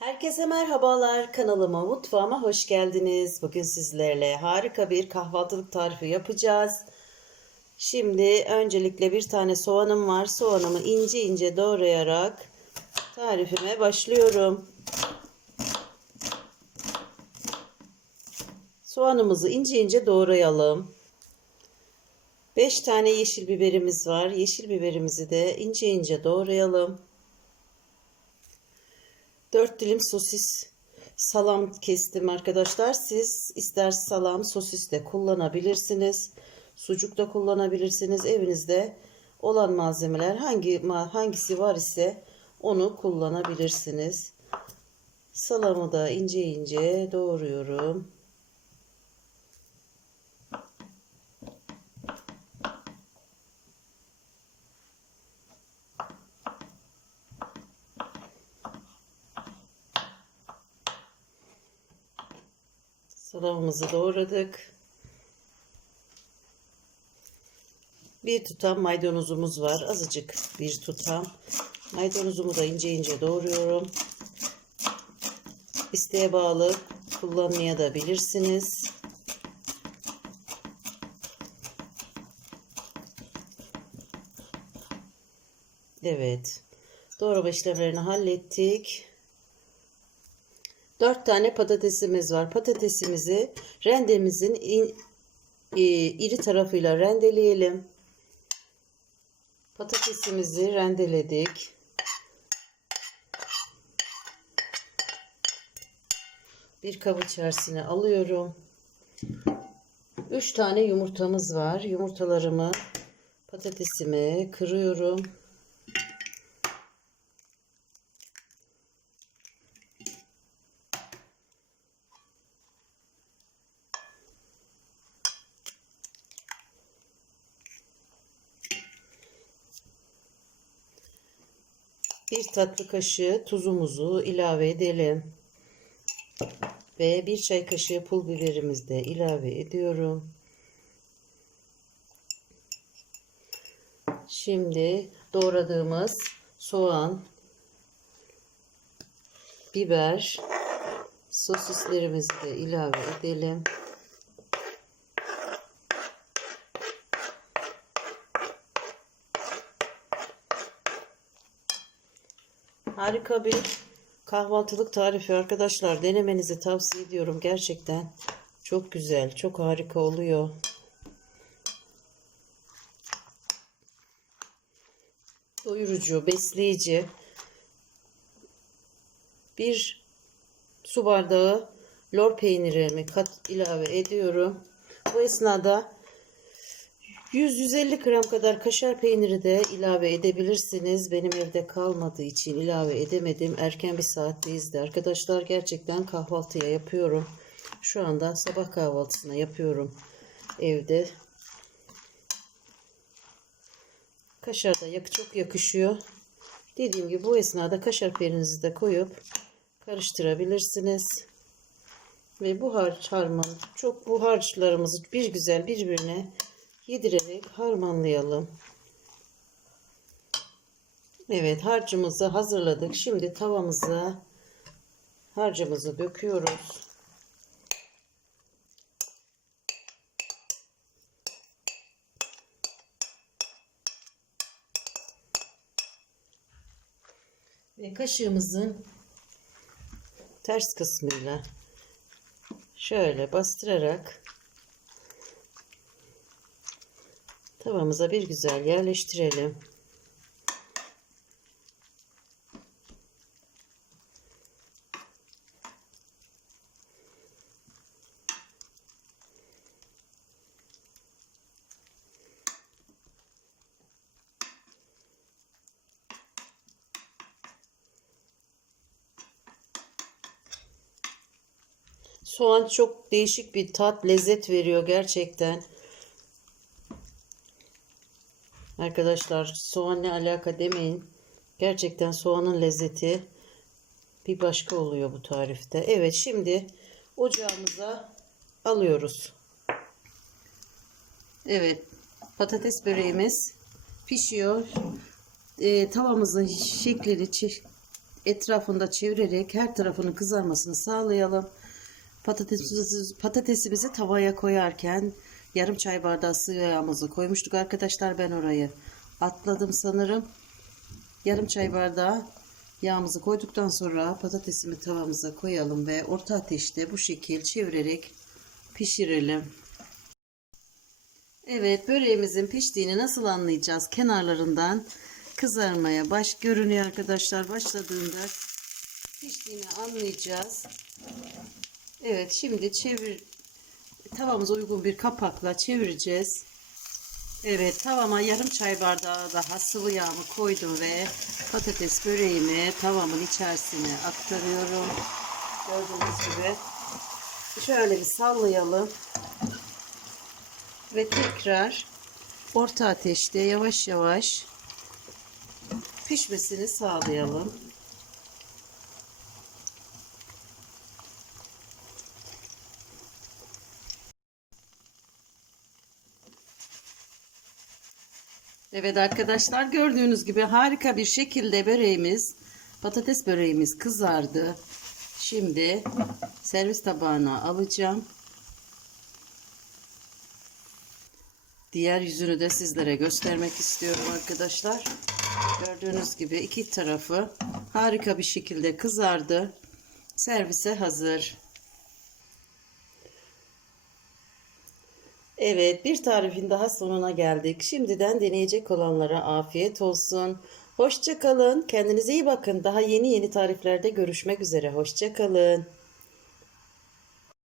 Herkese merhabalar. Kanalıma, mutfağıma hoş geldiniz. Bugün sizlerle harika bir kahvaltılık tarifi yapacağız. Şimdi öncelikle bir tane soğanım var. Soğanımı ince ince doğrayarak tarifime başlıyorum. Soğanımızı ince ince doğrayalım. 5 tane yeşil biberimiz var. Yeşil biberimizi de ince ince doğrayalım. 4 dilim sosis salam kestim arkadaşlar. Siz ister salam sosis de kullanabilirsiniz. Sucuk da kullanabilirsiniz. Evinizde olan malzemeler hangi hangisi var ise onu kullanabilirsiniz. Salamı da ince ince doğruyorum. Salamımızı doğradık. Bir tutam maydanozumuz var. Azıcık bir tutam. Maydanozumu da ince ince doğruyorum. İsteğe bağlı kullanmaya da bilirsiniz. Evet. Doğrama işlemlerini hallettik. 4 tane patatesimiz var. Patatesimizi rendemizin in, e, iri tarafıyla rendeleyelim. Patatesimizi rendeledik. Bir kap içerisine alıyorum. 3 tane yumurtamız var. Yumurtalarımı patatesimi kırıyorum. Bir tatlı kaşığı tuzumuzu ilave edelim. Ve bir çay kaşığı pul biberimizi de ilave ediyorum. Şimdi doğradığımız soğan, biber, sosislerimizi de ilave edelim. Harika bir kahvaltılık tarifi arkadaşlar. Denemenizi tavsiye ediyorum. Gerçekten çok güzel, çok harika oluyor. Doyurucu, besleyici. Bir su bardağı lor peynirimi kat ilave ediyorum. Bu esnada 100-150 gram kadar kaşar peyniri de ilave edebilirsiniz. Benim evde kalmadığı için ilave edemedim. Erken bir saatteyiz de arkadaşlar gerçekten kahvaltıya yapıyorum. Şu anda sabah kahvaltısına yapıyorum evde. Kaşar da çok yakışıyor. Dediğim gibi bu esnada kaşar peynirinizi de koyup karıştırabilirsiniz. Ve bu harç harman çok bu harçlarımızı bir güzel birbirine yedirerek harmanlayalım. Evet harcımızı hazırladık. Şimdi tavamıza harcımızı döküyoruz. Ve kaşığımızın ters kısmıyla şöyle bastırarak Tavamıza bir güzel yerleştirelim. Soğan çok değişik bir tat, lezzet veriyor gerçekten. Arkadaşlar soğan ne alaka demeyin. Gerçekten soğanın lezzeti bir başka oluyor bu tarifte. Evet şimdi ocağımıza alıyoruz. Evet patates böreğimiz pişiyor. E, tavamızın şeklini etrafında çevirerek her tarafının kızarmasını sağlayalım. Patatesimizi, patatesimizi tavaya koyarken yarım çay bardağı sıvı yağımızı koymuştuk arkadaşlar. Ben orayı atladım sanırım. Yarım çay bardağı yağımızı koyduktan sonra patatesimi tavamıza koyalım ve orta ateşte bu şekil çevirerek pişirelim. Evet böreğimizin piştiğini nasıl anlayacağız? Kenarlarından kızarmaya baş görünüyor arkadaşlar. Başladığında piştiğini anlayacağız. Evet şimdi çevir tavamıza uygun bir kapakla çevireceğiz. Evet tavama yarım çay bardağı daha sıvı yağımı koydum ve patates böreğimi tavamın içerisine aktarıyorum. Gördüğünüz gibi şöyle bir sallayalım ve tekrar orta ateşte yavaş yavaş pişmesini sağlayalım. Evet arkadaşlar gördüğünüz gibi harika bir şekilde böreğimiz patates böreğimiz kızardı. Şimdi servis tabağına alacağım. Diğer yüzünü de sizlere göstermek istiyorum arkadaşlar. Gördüğünüz gibi iki tarafı harika bir şekilde kızardı. Servise hazır. Evet bir tarifin daha sonuna geldik. Şimdiden deneyecek olanlara afiyet olsun. Hoşça kalın. Kendinize iyi bakın. Daha yeni yeni tariflerde görüşmek üzere. Hoşça kalın.